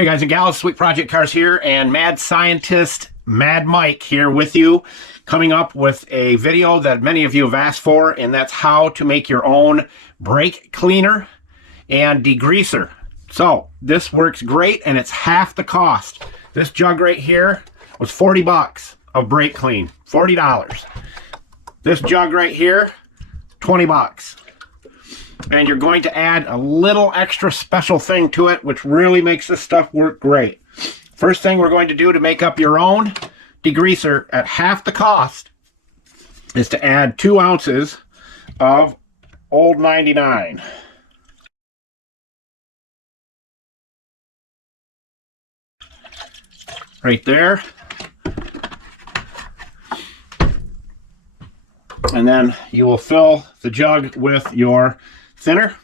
Hey guys and gals, Sweet Project Cars here, and Mad Scientist Mad Mike here with you, coming up with a video that many of you have asked for, and that's how to make your own brake cleaner and degreaser. So this works great, and it's half the cost. This jug right here was 40 bucks of brake clean, $40. This jug right here, 20 bucks. And you're going to add a little extra special thing to it, which really makes this stuff work great. First thing we're going to do to make up your own degreaser at half the cost is to add 2 ounces of Old 99. Right there. And then you will fill the jug with your thinner.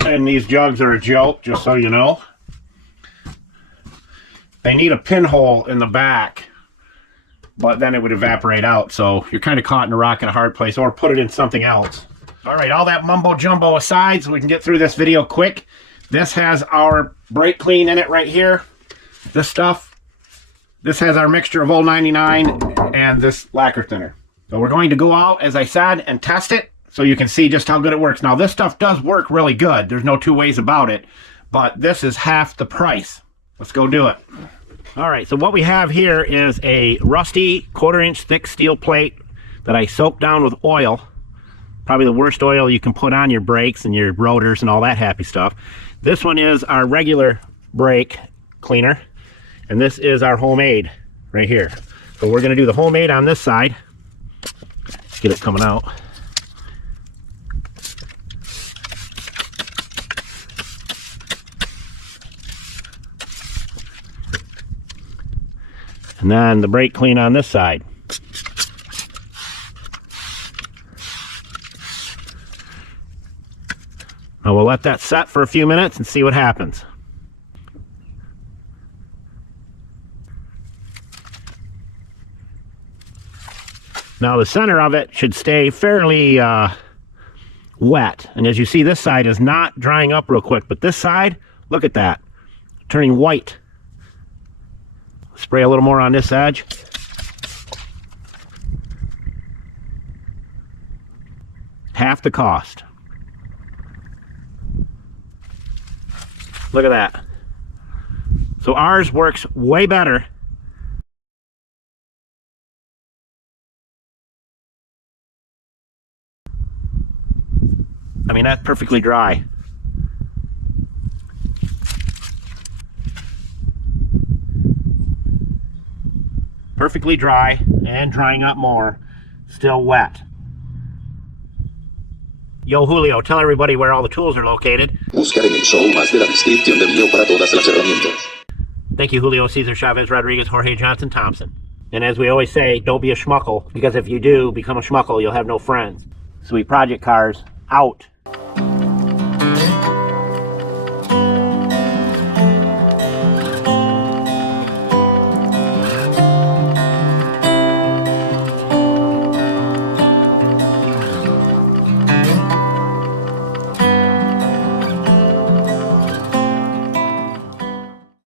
And these jugs are a joke, just so you know. They need a pinhole in the back, but then it would evaporate out, so you're kind of caught in a rock and a hard place, or put it in something else. All right, all that mumbo jumbo aside, so we can get through this video quick. This has our brake clean in it right here. This stuff, this has our mixture of Old 99 and this lacquer thinner. So we're going to go out, as I said, and test it so you can see just how good it works. Now this stuff does work really good. There's no two ways about it, but this is half the price. Let's go do it. All right, so what we have here is a rusty 1/4-inch thick steel plate that I soaked down with oil. Probably the worst oil you can put on your brakes and your rotors and all that happy stuff. This one is our regular brake cleaner, and this is our homemade right here. So we're gonna do the homemade on this side. Let's get it coming out. And then the brake clean on this side. Now we'll let that set for a few minutes and see what happens. Now the center of it should stay fairly wet. And as you see, this side is not drying up real quick, but this side, look at that, turning white. Spray a little more on this edge. Half the cost. Look at that. So ours works way better. I mean, that's perfectly dry. Perfectly dry and drying up more. Still wet. Yo, Julio, tell everybody where all the tools are located. Buscar en el show más de la descripción del video para todas las herramientas. Thank you, Julio, Cesar, Chavez, Rodriguez, Jorge, Johnson, Thompson. And as we always say, don't be a schmuckle, because if you do become a schmuckle, you'll have no friends. Sweet Project Cars, out.